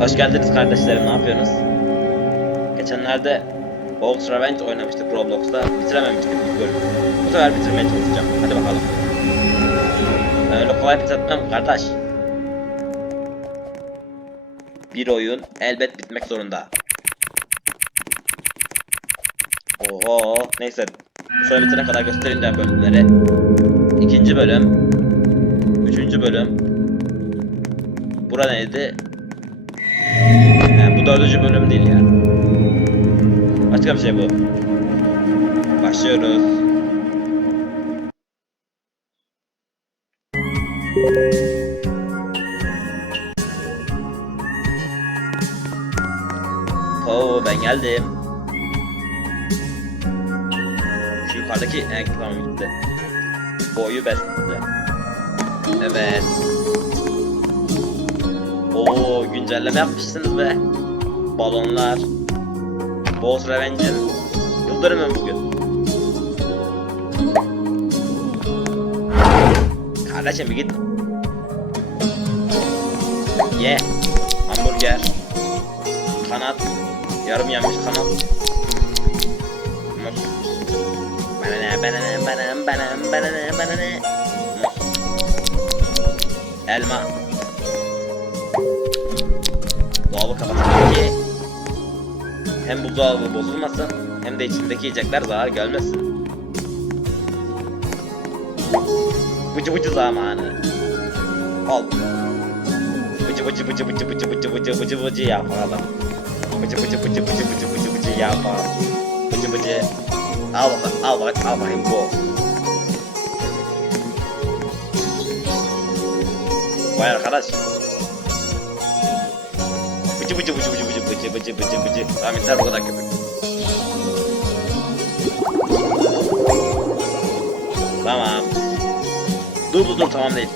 Hoş geldiniz kardeşlerim, ne yapıyorsunuz? Geçenlerde Box Revenge oynamıştık Roblox'ta, bitirememiştik ilk bölümü. Bu sefer bitirmeye çalışacağım, hadi bakalım. Ben öyle kolay pes kardeş. Bir oyun elbet bitmek zorunda. Oho, neyse. Bu bitirene kadar göstereceğim bölümleri. İkinci bölüm. Üçüncü bölüm. Bura neydi? Yani bu dördüncü bölüm değil ya. Başka bir şey bu. Başlıyoruz. Oo ben geldim. Şu yukarıdaki en tamam gitti. Boyu besletti. Evet. Oo güncelleme yapmışsınız be. Balonlar. Boss Revenge'in yıldönümü bugün. Kardeşim git. Ye. Hamburger. Kanat. Yarım yanmış kanat. Muz. Banana banana banana banana banana banana. Elma. Dolabı kapatın ki hem buzdolabı bozulmasın hem de içindeki yiyecekler zarar görmesin. Bıcı bıcı zamanı. Al. Bıcı bıcı bıcı bıcı bıcı bıcı bıcı bıcı bıcı yapalım. Bıcı bıcı bıcı bıcı bıcı bıcı bıcı yapalım. Bıcı bıcı. Al bakayım al bakayım al bakayım bu. Vay arkadaş. Bıcı bıcı bıcı bıcı bıcı bıcı bıcı bıcı bıcı. Tamam yeter bu kadar köpük. Tamam. Dur dur dur tamam değil.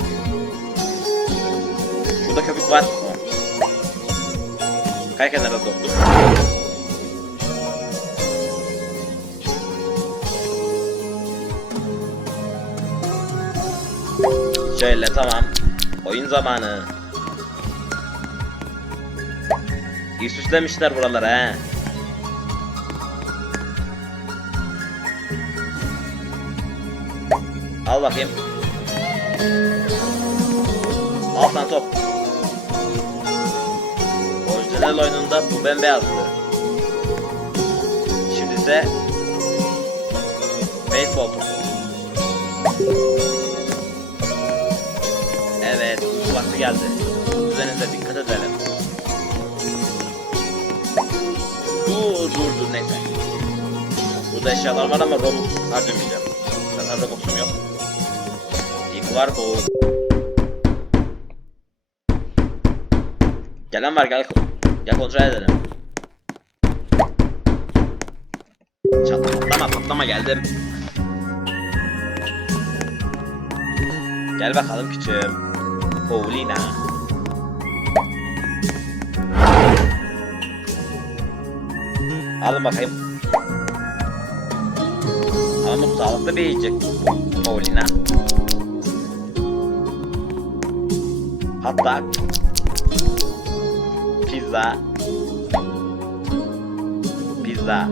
Şurada köpük var. Tamam. Kay kenara dur dur. Şöyle tamam. Oyun zamanı. İyi süslemişler buraları he. Al bakayım. Al sana top. Orijinal oyununda bu bembeyazdı. Şimdi ise Baseball topu. Evet, uyku vakti geldi. Üzerinize dikkat edelim. Dur dur dur neyse. Burada eşyalar var ama Robux harcamayacağım. Zaten Robux'um yok. İlk var bu. Gelen var gel. Gel kontrol edelim. Çat patlama patlama geldim. Gel bakalım küçüğüm. Paulina. Alın bakayım. Bu sağlıklı bir yiyecek. Paulina. Hatta pizza pizza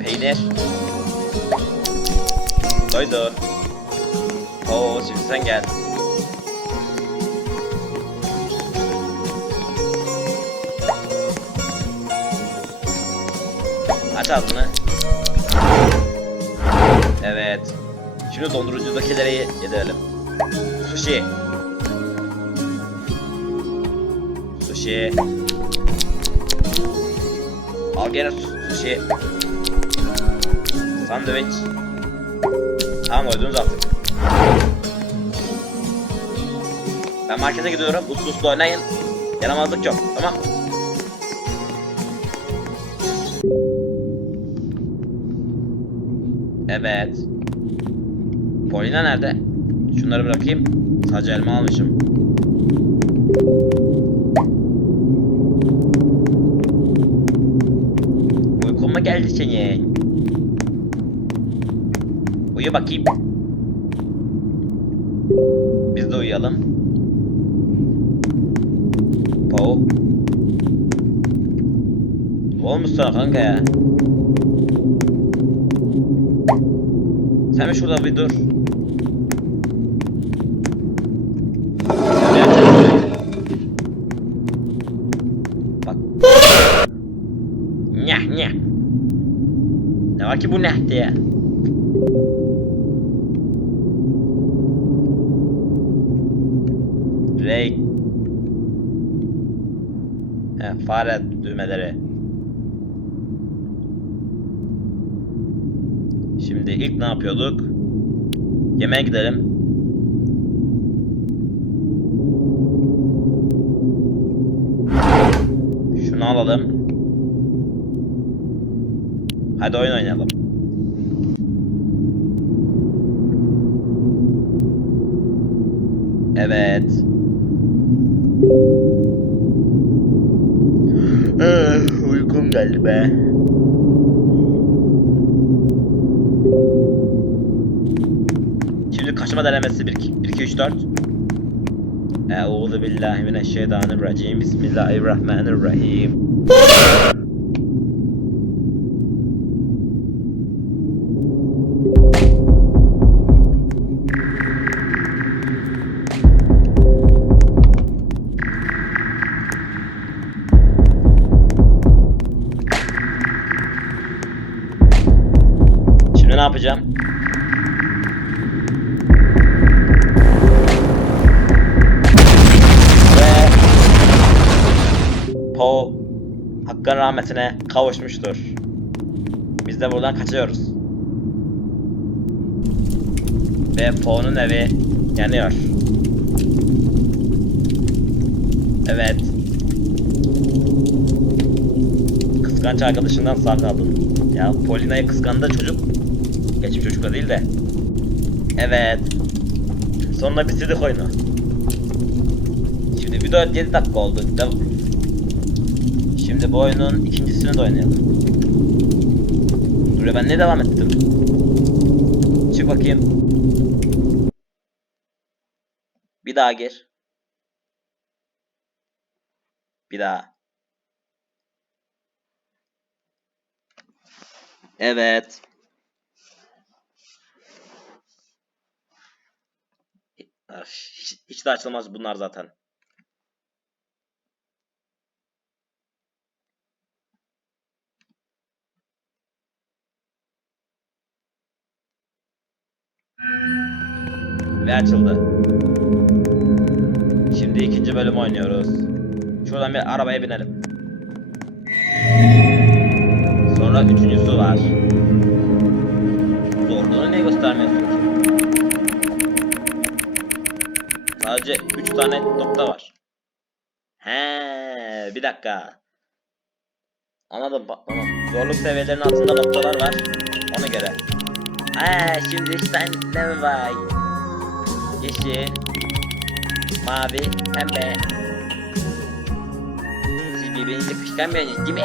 peynir doydun Oo şimdi sen gel Aç ağzını. Evet. Şimdi dondurucudakileri yedirelim. Sushi. Sushi. Al gene su- sushi. Sandviç. Tamam koydunuz artık. Ben markete gidiyorum. Uslu uslu oynayın. Yaramazlık yok. Tamam. Evet. Polina nerede? Şunları bırakayım. Sadece elma almışım. Uykun mu geldi senin? Uyu bakayım. Biz de uyuyalım. Pau. Olmuş sana kanka ya. Sen bir şurada bir dur. Bak. Nyah nyah. Ne var ki bu nehte ya? Ray. He, fare düğmeleri. Şimdi ilk ne yapıyorduk? Yemeğe gidelim. Şunu alalım. Hadi oyun oynayalım. Evet. Ah, Uykum geldi be. Kaçma denemesi 1 2 1 2 3 4. Euzu billahi mineşşeytanirracim. Bismillahirrahmanirrahim. Rahmetine kavuşmuştur. Biz de buradan kaçıyoruz. Ve Poe'nun evi yanıyor. Evet. Kıskanç arkadaşından sağ kaldın. Ya Polina'yı kıskandı çocuk. Geçmiş çocukla değil de. Evet. Sonunda bitirdik oyunu. Şimdi video 7 dakika oldu. Dev- Şimdi bu oyunun ikincisini de oynayalım. Dur ya ben ne devam ettim? Çık bakayım. Bir daha gir. Bir daha. Evet. Hiç, hiç de açılmaz bunlar zaten. Ve açıldı. Şimdi ikinci bölüm oynuyoruz. Şuradan bir arabaya binelim. Sonra üçüncüsü var. Zorluğunu niye göstermiyorsun ki? Sadece 3 tane nokta var. He, bir dakika. Anladım bak tamam. Zorluk seviyelerinin altında noktalar var. Ona göre. He, şimdi 3 tane ne var? Yeşil, mavi, pembe. Siz birbirinizi kıskanmıyorsunuz değil mi?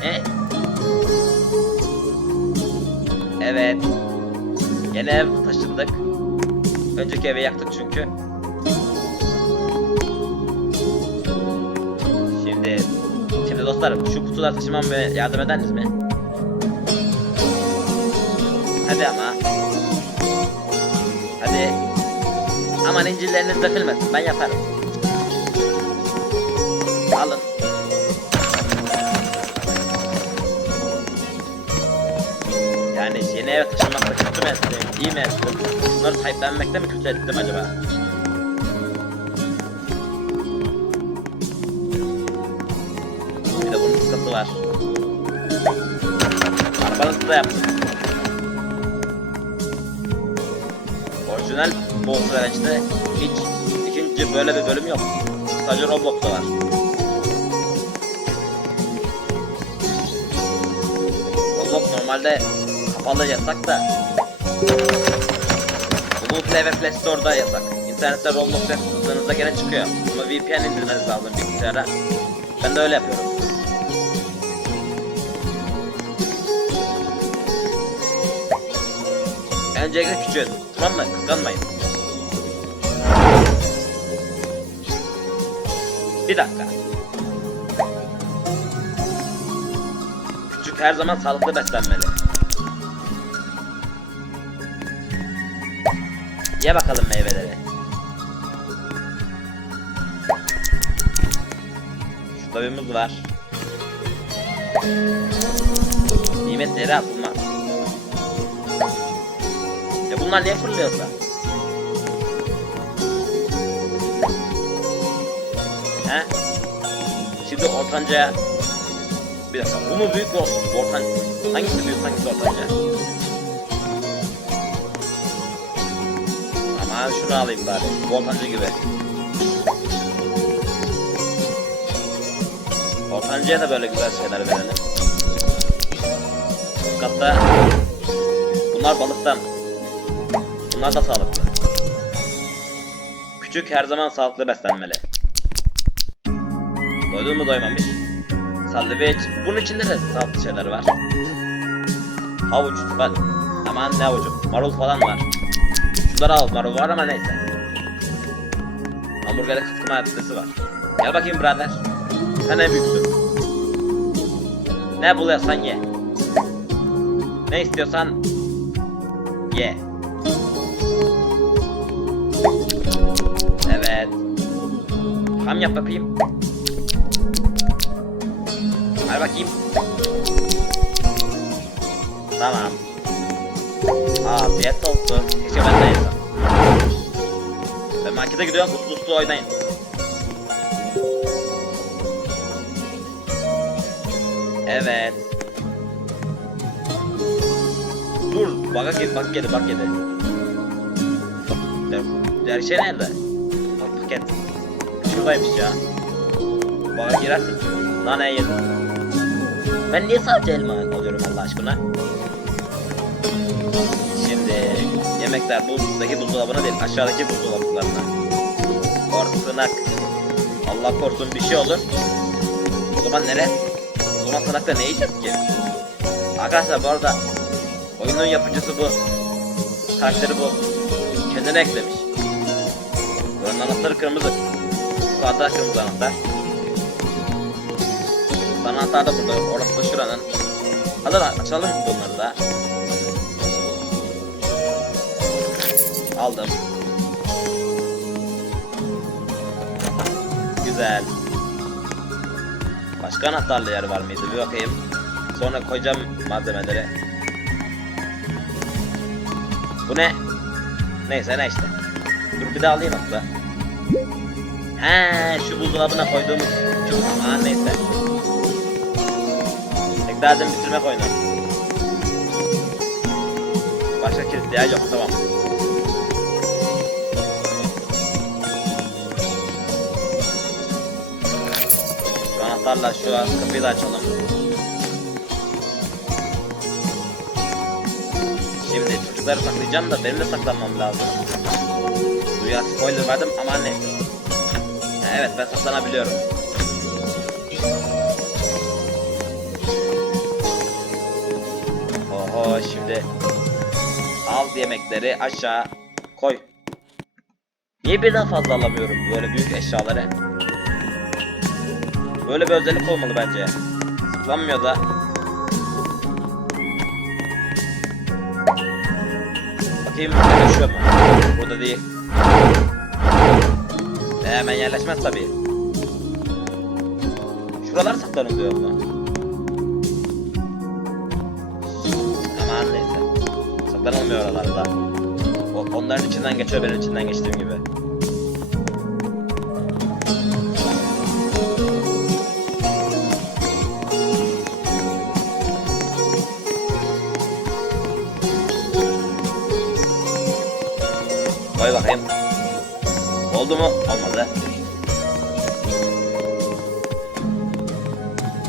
He? Evet. Yine ev taşındık. Önceki evi yaktık çünkü. Şimdi şimdi dostlarım şu kutuları taşımam ve yardım eder mi? Hadi ama. Hadi. Aman incirleriniz dökülmesin ben yaparım. Alın. Yani yeni eve taşınmakta kötü mü ettim, iyi mi ettim? Bunları sahiplenmekte mi kötü ettim acaba? Bir de bunun sıkıntı var. Arabanızı da yaptım. Orijinal Boss Ranch'te hiç ikinci böyle bir bölüm yok. Sadece Roblox'ta var. Roblox normalde kapalı yasak da Google Play ve Play Store'da yasak. İnternette Roblox yazdığınızda gene çıkıyor. Ama VPN indirmeniz lazım bilgisayara. Ben de öyle yapıyorum. Öncelikle küçüğüz. Tamam mı? Kıskanmayın. Bir dakika. Küçük her zaman sağlıklı beslenmeli. Ye bakalım meyveleri. Şurada bir muz var. Nimet yere atılmaz. E bunlar niye fırlıyorsa? Şimdi ortancaya... Bir dakika, bu mu büyük bu ortan... Hangisi büyük, hangisi ortanca? Aman şunu alayım bari, bu ortanca gibi. Ortancaya da böyle güzel şeyler verelim. Fakat bunlar balıktan. Bunlar da sağlıklı. Küçük her zaman sağlıklı beslenmeli. Doydun mu doymamış? Sandviç. Bunun içinde de sağlıklı şeyler var. Havuç var. Aman ne havucu? Marul falan var. Şunları al marul var ama neyse. Hamburgerde katkı maddesi var. Gel bakayım birader. Sen en büyüksün. Ne buluyorsan ye. Ne istiyorsan ye. Evet. Ham yap bakayım. Ver bakayım. Tamam. Afiyet olsun. Keşke ben de yesem. Ben markete gidiyorum uslu uslu oynayın. Evet. Dur, baka gel, bak geldi, bak geldi. Diğer, diğer şey nerede? Bak paket. Şuradaymış ya. Baka girersin. Nane yedim. Ben niye sadece elma alıyorum Allah aşkına? Şimdi yemekler buzdaki buzdolabına değil aşağıdaki buzdolaplarına. Korsınak. Allah korusun bir şey olur. O zaman nere? O zaman sınakta ne yiyeceğiz ki? Arkadaşlar bu arada oyunun yapıcısı bu. Karakteri bu. Kendine eklemiş. Buranın anahtarı kırmızı. Sağda kırmızı anahtar. Anahtar da burada. Orası da şuranın. Hadi lan açalım bunları da. Aldım. Güzel. Başka anahtarlı yer var mıydı? Bir bakayım. Sonra koyacağım malzemeleri. Bu ne? Neyse ne işte. Dur bir daha alayım hatta. He şu buzdolabına koyduğumuz şu aman neyse. Tekrardan bitirmek oyunu. Başka kilit yer yok tamam. Şu anahtarla şu an kapıyı da açalım. Şimdi çocukları saklayacağım da benim de saklanmam lazım. Duya spoiler verdim ama ne? Evet ben saklanabiliyorum. Oho şimdi al yemekleri aşağı koy. Niye birden fazla alamıyorum böyle büyük eşyaları? Böyle bir özellik olmalı bence. Zıplanmıyor da. Bakayım yerleşiyor mu? Burada değil. E, hemen yerleşmez tabii. Şuralar saklanılıyor mu? Saklanılmıyor oralarda. O, onların içinden geçiyor benim içinden geçtiğim gibi. Koy bakayım. Oldu mu? Olmadı.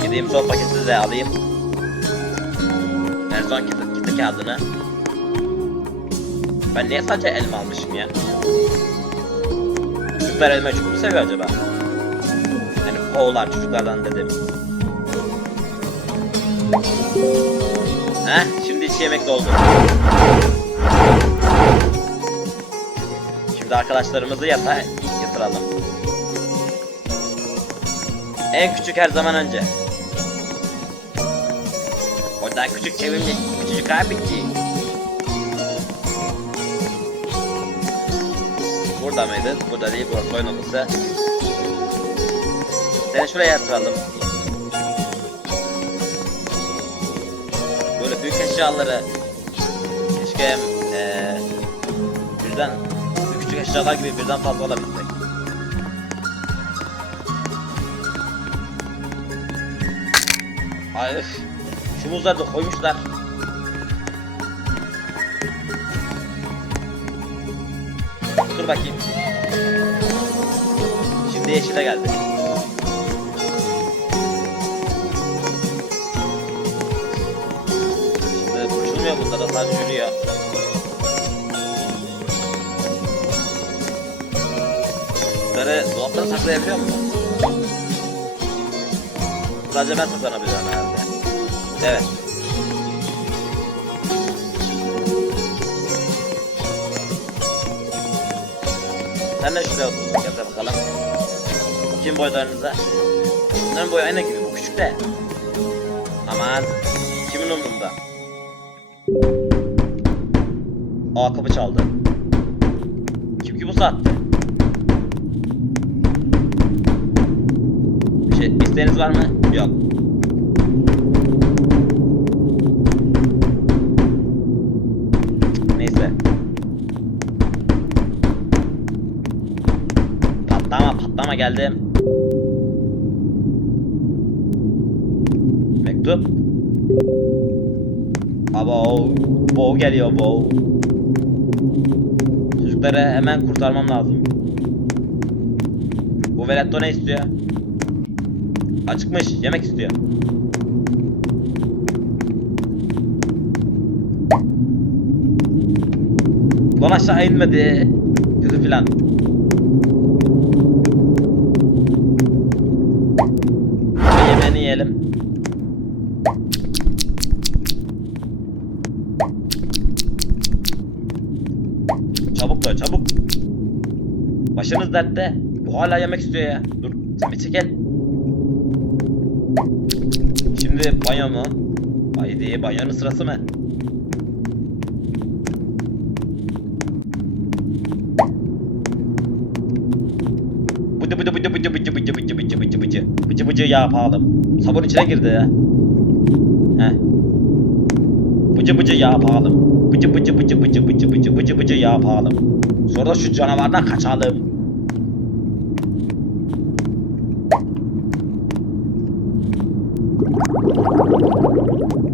Gideyim son paketi de alayım. En son kiti, kiti kağıdını. Ben niye sadece elma almışım ya? Çocuklar elmayı çok mu seviyor acaba? Yani oğullar çocuklardan dedim. Heh, şimdi içi yemek doldu. Şimdi arkadaşlarımızı yatağa yatıralım. En küçük her zaman önce. Daha küçük çevimli küçücük abicik. Burada mıydı? Burada değil, oyun odası. Seni şuraya yatıralım. Böyle büyük eşyaları keşke eee birden küçük eşyalar gibi birden fazla alabilsek. Ay. Şu muzları da koymuşlar. Dur bakayım. Şimdi yeşile geldi. Şimdi koşulmuyor bunda da sadece yürüyor. Bunları dolaplara saklayabiliyor musun? Sadece ben saklanabiliyorum herhalde. Evet. Sen de şuraya otur. Yata bakalım. Kim boylarınıza? Bunların boyu aynı gibi. Bu küçük de. Aman. Kimin umurunda? Aa kapı çaldı. Kim ki bu saatte? Bir şey isteğiniz var mı? Yok. Patlama geldim. Mektup. Abo, bow geliyor bow. Çocukları hemen kurtarmam lazım. Bu veletto ne istiyor? Acıkmış, yemek istiyor. Lan aşağı inmedi. Kötü filan. Bir Yemeğini yiyelim. Çabuk da çabuk. Başınız dertte. Bu hala yemek istiyor ya. Dur sen bir çekil. Şimdi banyo mu? Haydi banyonun sırası mı? Bıcı bıcı bıcı bıcı bıcı bıcı bıcı bıcı bıcı bıcı bıcı bıcı yapalım. Sabun içine girdi ya. Heh. Bıcı bıcı yapalım. Bıcı bıcı bıcı bıcı bıcı bıcı bıcı bıcı yapalım. Sonra şu canavardan kaçalım.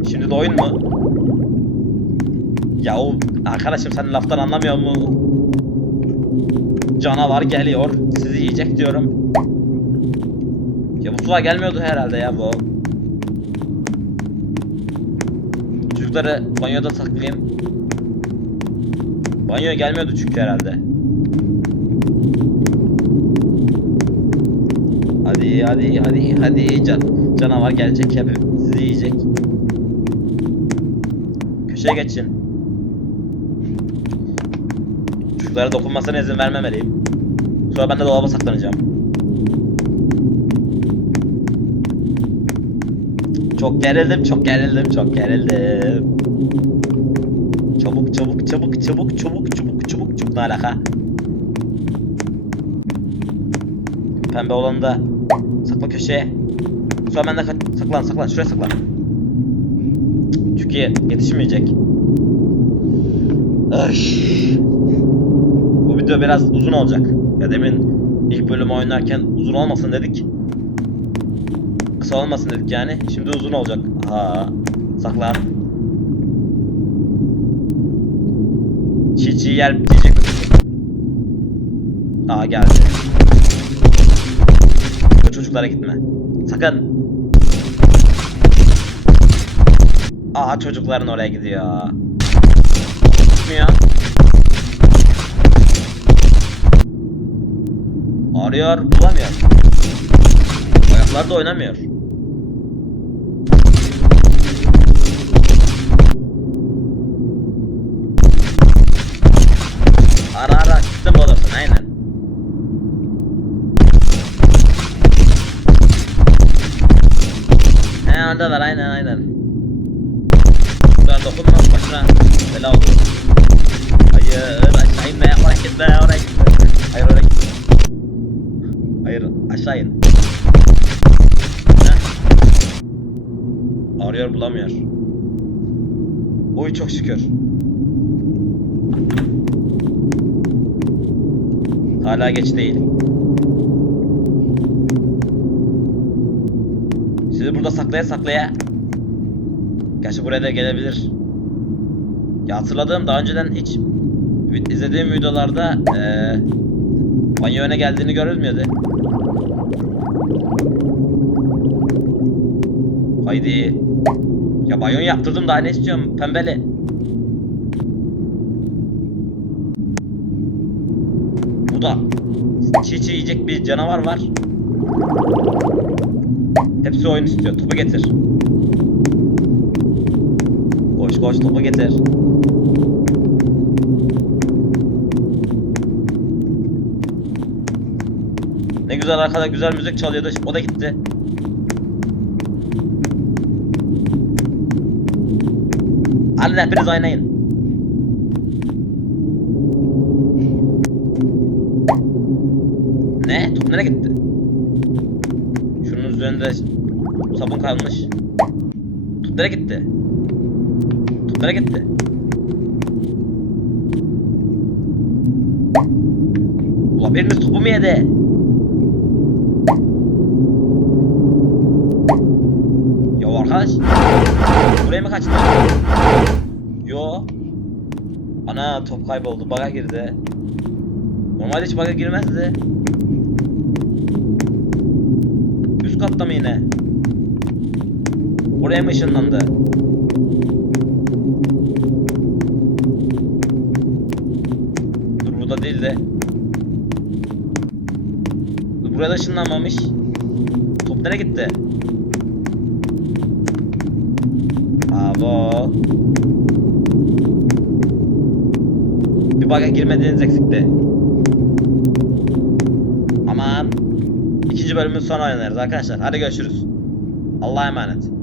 Şimdi de oyun mu? Yahu arkadaşım sen laftan anlamıyor mu? Canavar geliyor. Sizi yiyecek diyorum. Ya bu sular gelmiyordu herhalde ya bu. Çocukları banyoda saklayayım. Banyoya gelmiyordu çünkü herhalde. Hadi hadi hadi hadi can canavar gelecek hep sizi yiyecek. Köşeye geçin. Çocuklara dokunmasına izin vermemeliyim. Sonra ben de dolaba saklanacağım. Çok gerildim, çok gerildim, çok gerildim. Çabuk, çabuk, çabuk, çabuk, çabuk, çabuk, çabuk, çabuk ne alaka? Pembe olanı da sakla köşeye. Sonra ben de saklan, saklan, şuraya saklan. Çünkü yetişmeyecek. Ay. Video biraz uzun olacak. Ya demin ilk bölümü oynarken uzun olmasın dedik. Kısa olmasın dedik yani. Şimdi uzun olacak. Aha. Saklan. Çiğ yer yiyecek misin? Aa geldi. Çocuklara gitme. Sakın. Aa çocukların oraya gidiyor. Gitmiyor. Arıyor, bulamıyor. Ayakları da oynamıyor. Ara ara gittim bulursun aynen. He oradalar aynen aynen. dokunma başına. Bela oldu. Hayır aşağı inme oraya gitme oraya gitme. Hayır oraya gitme. Hayır aşağı in. Arıyor bulamıyor. Oy çok şükür. Hala geç değil. Sizi burada saklaya saklaya. Gerçi buraya da gelebilir. Ya hatırladığım daha önceden hiç izlediğim videolarda eee banyo öne geldiğini görülmüyordu. Haydi. Ya banyo yaptırdım daha ne istiyorum pembeli. Bu da çiğ çiğ yiyecek bir canavar var. Hepsi oyun istiyor. Topu getir. Koş koş topu getir. Ne güzel arkada güzel müzik çalıyordu. O da gitti. Hadi hepiniz oynayın. Ne? Top nereye gitti? Şunun üzerinde sabun kalmış. Top nereye gitti? Top nereye gitti? Ulan biriniz topumu yedi. Ya arkadaş. Buraya mı kaçtı? Yo. Ana top kayboldu. Baga girdi. Normalde hiç baga girmezdi. Üst katta mı yine? Oraya mı ışınlandı? Dur burada değil de. Dur buraya da ışınlanmamış. Top nereye gitti? Bravo. Bir bug'a girmediğiniz eksikti. Aman. İkinci bölümün sonu oynarız arkadaşlar. Hadi görüşürüz. Allah'a emanet.